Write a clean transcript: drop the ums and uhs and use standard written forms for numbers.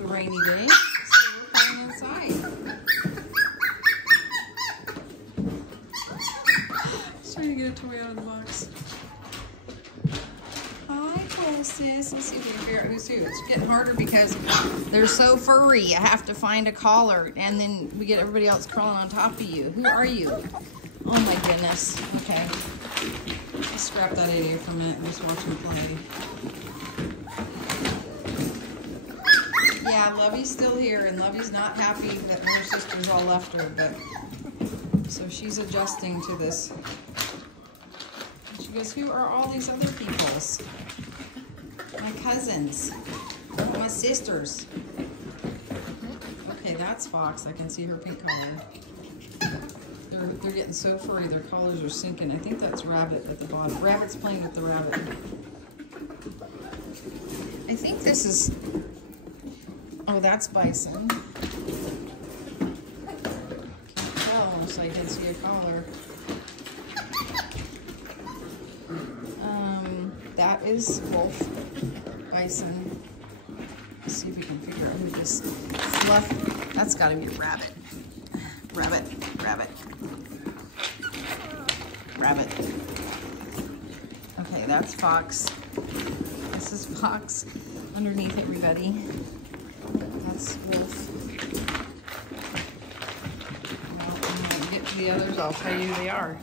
It's a rainy day, so we're playing inside. Just trying to get a toy out of the box. Hi, Closest. Let's see if we can figure out who's who. It's getting harder because they're so furry. I have to find a collar, and then we get everybody else crawling on top of you. Who are you? Oh my goodness. Okay. Let's scrap that idea for a minute and just watch them play. Yeah, Lovey's still here, and Lovey's not happy that her sisters all left her, but so she's adjusting to this. She goes, who are all these other peoples? My cousins, my sisters. Okay, that's Fox. I can see her pink collar. They're getting so furry, their collars are sinking. I think that's Rabbit at the bottom. Rabbit's playing with the rabbit. I think this is, oh, that's Bison. Can't tell, so I can see a collar. That is Wolf, Bison. Let's see if we can figure out who this fluff. That's got to be Rabbit. Rabbit, Rabbit, Rabbit. Okay, that's Fox. This is Fox underneath everybody. That's Wolf. Well, when I get to the others, I'll tell you who they are.